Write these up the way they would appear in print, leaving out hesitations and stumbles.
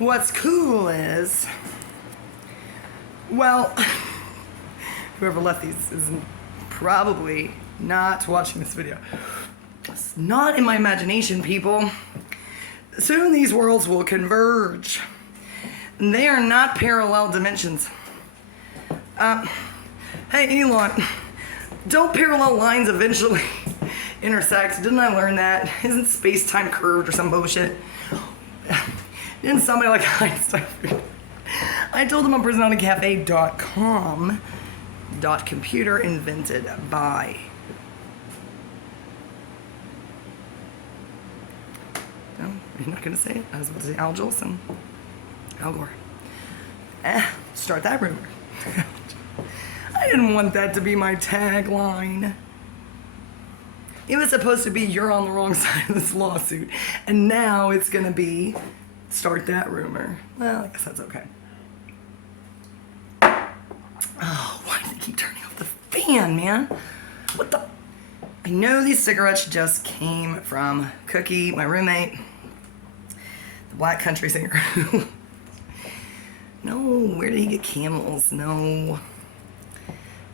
What's cool is, well, whoever left these is probably not watching this video. It's not in my imagination, people. Soon these worlds will converge. They are not parallel dimensions. Hey, Elon, don't parallel lines eventually intersect? Didn't I learn that? Isn't space-time curved or some bullshit? Didn't somebody like Einstein? I told him on personalitycafe.com .computer invented by. No, you're not gonna say it? I was about to say Al Jolson. Al Gore. Start that rumor. I didn't want that to be my tagline. It was supposed to be you're on the wrong side of this lawsuit, and now it's gonna be start that rumor. Well, I guess that's okay. Oh, why do they keep turning off the fan, man? What the? I know these cigarettes just came from Cookie, my roommate, the black country singer. No, where did he get Camels? No.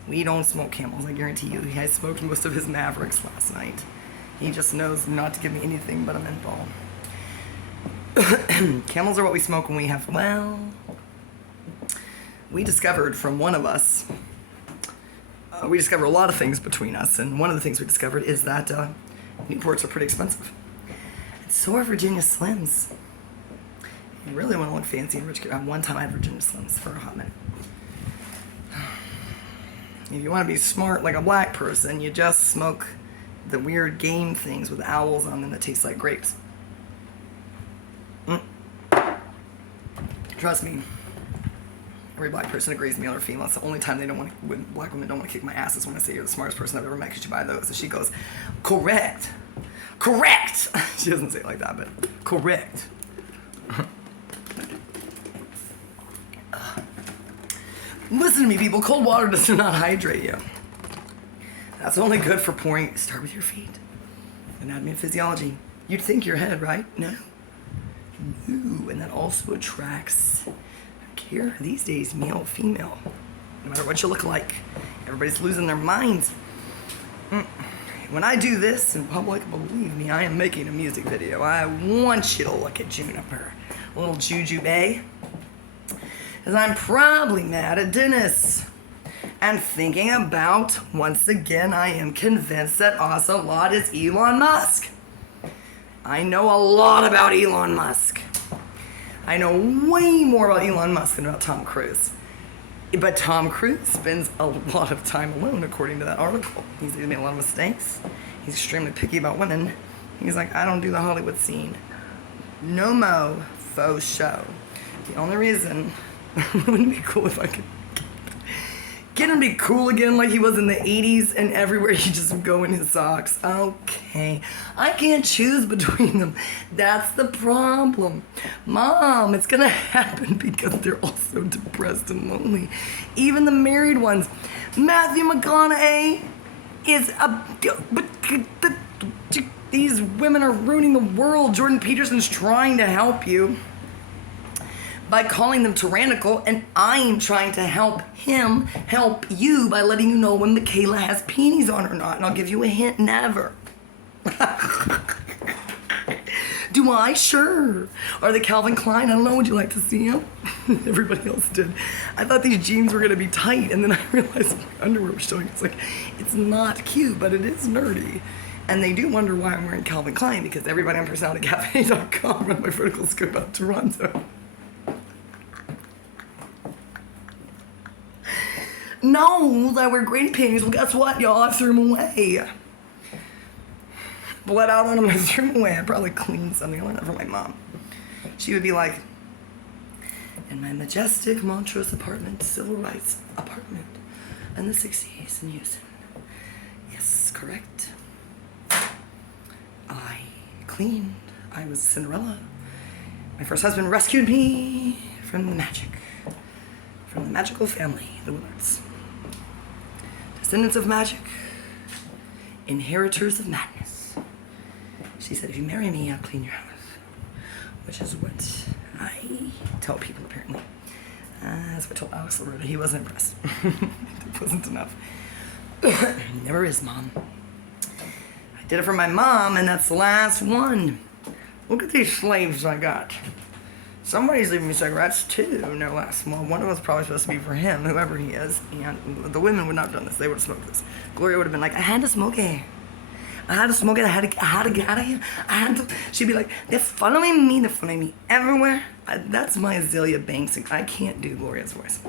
We don't smoke Camels, I guarantee you. He had smoked most of his Mavericks last night. He just knows not to give me anything but a menthol. Camels are what we smoke when we have, well, we discovered from one of us, we discovered a lot of things between us, and one of the things we discovered is that Newports are pretty expensive. And so are Virginia Slims. You really want to look fancy and rich. One time I had Virginia Slims for a hot minute. If you want to be smart like a black person, you just smoke the weird game things with owls on them that taste like grapes. Trust me, every black person agrees, male or female. It's the only time they don't want to, when black women don't want to kick my ass is when I say you're the smartest person I've ever met because you buy those. And she goes, correct. Correct. She doesn't say it like that, but correct. Listen to me, people. Cold water does not hydrate you. That's only good for pouring. Start with your feet. Anatomy and physiology. You'd think your head, right? No. No. And that also attracts, I don't care these days, male, female. No matter what you look like, everybody's losing their minds. When I do this in public, believe me, I am making a music video. I want you to look at Juniper, little Jujube. Because I'm probably mad at Dennis. And thinking about, once again, I am convinced that Ocelot is Elon Musk. I know a lot about Elon Musk. I know way more about Elon Musk than about Tom Cruise. But Tom Cruise spends a lot of time alone, according to that article. He's made a lot of mistakes. He's extremely picky about women. He's like, I don't do the Hollywood scene. No mo, faux show. The only reason, wouldn't it be cool if I could get him to be cool again like he was in the 80s and everywhere he just go in his socks? Okay. I can't choose between them. That's the problem. Mom, it's gonna happen because they're all so depressed and lonely. Even the married ones. Matthew McConaughey is these women are ruining the world. Jordan Peterson's trying to help you by calling them tyrannical, and I'm trying to help him help you by letting you know when Michaela has panties on or not, and I'll give you a hint, never. Do I? Sure. Are they Calvin Klein? I don't know. Would you like to see them? Everybody else did. I thought these jeans were going to be tight, and then I realized my underwear was showing. It's like, it's not cute, but it is nerdy. And they do wonder why I'm wearing Calvin Klein, because everybody on personalitycafe.com run my vertical scope out Toronto. No, I wear green panties. Well, guess what, y'all? I threw them away. Bled out on them, I threw them away. I probably cleaned something. I learned that from my mom. She would be like, in my majestic Montrose apartment, civil rights apartment, in the 60s in Houston. Yes, correct. I cleaned. I was Cinderella. My first husband rescued me from the magic. From the magical family, the Willards. Descendants of magic, inheritors of madness. She said, if you marry me, I'll clean your house. Which is what I tell people, apparently. That's what I told Alex Loretta. He wasn't impressed. It wasn't enough. Never is, Mom. I did it for my mom, and that's the last one. Look at these slaves I got. Somebody's leaving me cigarettes, too, no less. Well, one of us probably supposed to be for him, whoever he is. And the women would not have done this. They would have smoked this. Gloria would have been like, I had to smoke it. I had to smoke it. I had to get out of here. She'd be like, they're following me. They're following me everywhere. That's my Azealia Banks. I can't do Gloria's voice.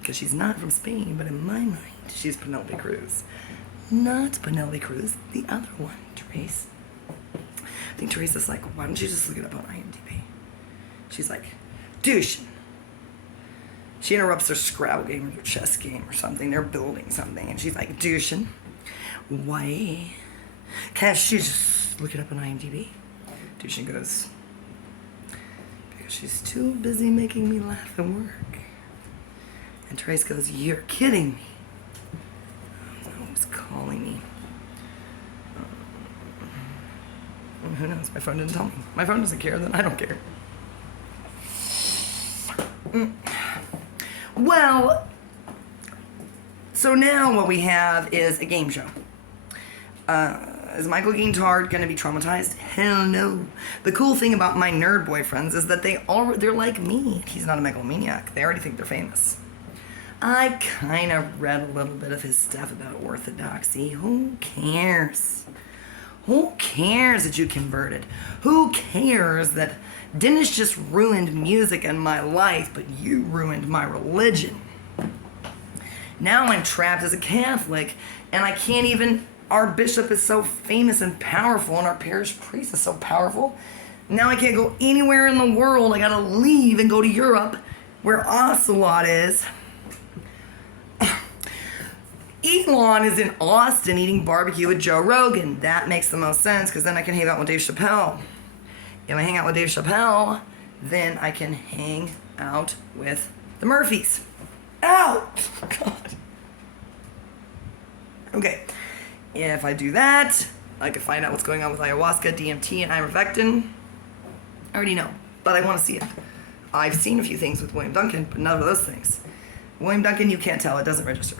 Because she's not from Spain, but in my mind, she's Penelope Cruz. Not Penelope Cruz, the other one, Trace. I think Teresa's like, why don't you just look it up on IMDb? She's like, douche. She interrupts their Scrabble game or their chess game or something. They're building something. And she's like, douching. Why? Can't you just look it up on IMDb? Douching goes, because she's too busy making me laugh and work. And Trace goes, you're kidding me. Oh, no, who's calling me? Who knows? My phone didn't tell me. My phone doesn't care, then I don't care. Well, so now what we have is a game show. Is Michael Gaintard gonna be traumatized? Hell no. The cool thing about my nerd boyfriends is that they're like me. He's not a megalomaniac. They already think they're famous. I kind of read a little bit of his stuff about orthodoxy. Who cares? Who cares that you converted? Who cares that Dennis just ruined music and my life, but you ruined my religion? Now I'm trapped as a Catholic, and I can't even... Our bishop is so famous and powerful, and our parish priest is so powerful. Now I can't go anywhere in the world. I gotta leave and go to Europe, where Ocelot is. Elon is in Austin eating barbecue with Joe Rogan. That makes the most sense, because then I can hang out with Dave Chappelle. If I hang out with Dave Chappelle, then I can hang out with the Murphys. Ow! God. Okay. If I do that, I can find out what's going on with ayahuasca, DMT, and ivermectin. I already know, but I want to see it. I've seen a few things with William Duncan, but none of those things. William Duncan, you can't tell. It doesn't register.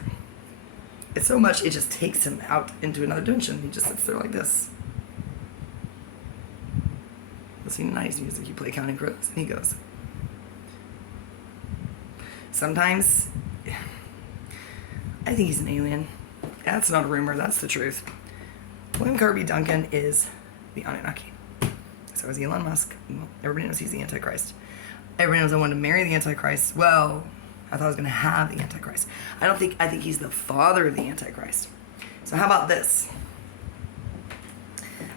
It's so much, it just takes him out into another dimension. He just sits there like this. Listening to nice music. You play Counting Crows, and he goes. Sometimes, I think he's an alien. That's not a rumor, that's the truth. William Kirby Duncan is the Anunnaki. So is Elon Musk. Well, everybody knows he's the Antichrist. Everybody knows I want to marry the Antichrist. Well, I thought I was going to have the Antichrist. I think he's the father of the Antichrist. So how about this?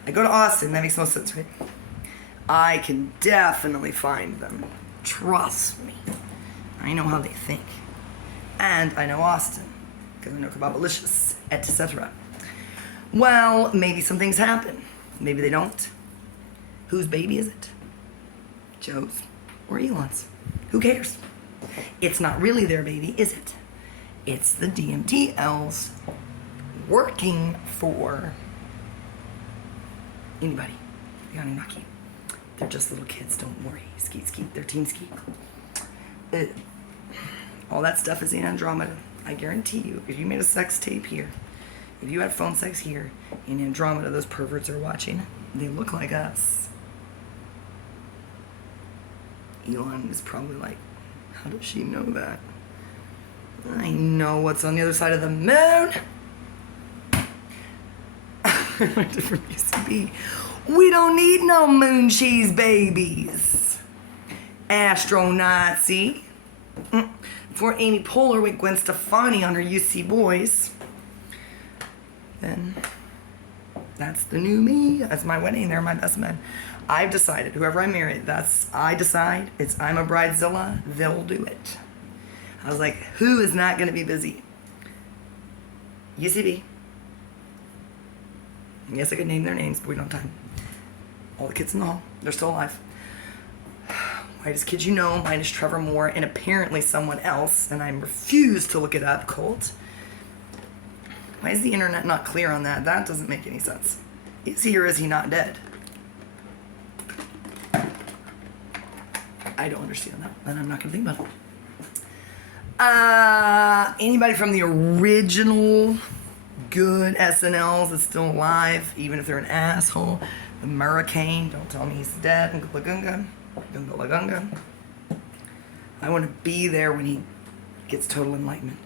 I go to Austin, that makes most sense, right? I can definitely find them. Trust me. I know how they think. And I know Austin, because I know Kebabalicious, etc. Well, maybe some things happen. Maybe they don't. Whose baby is it? Joe's or Elon's? Who cares? It's not really their baby, is it? It's the DMT elves working for anybody. The Anunnaki. They're just little kids, don't worry. Skeet, skeet, they're teen skeet. All that stuff is in Andromeda. I guarantee you, if you made a sex tape here, if you had phone sex here, in Andromeda, those perverts are watching. They look like us. Elon is probably like, how does she know that? I know what's on the other side of the moon. Different UCB. We don't need no moon cheese babies. Astro-Nazi. For Amy Poehler with Gwen Stefani on her UC Boys. Then that's the new me. That's my wedding. They're my best men. I've decided, whoever I marry, I decide. I'm a bridezilla. They'll do it. I was like, who is not going to be busy? UCB. Yes, I could name their names, but we don't have time. All the kids in the hall. They're still alive. Whitest kid you know, mine is Trevor Moore, and apparently someone else, and I refuse to look it up, Colt. Why is the internet not clear on that? That doesn't make any sense. Is he or is he not dead? I don't understand that, and I'm not going to think about it. Anybody from the original good SNLs is still alive, even if they're an asshole. The Hurricane, don't tell me he's dead. Gunga Lagunga. I want to be there when he gets total enlightenment.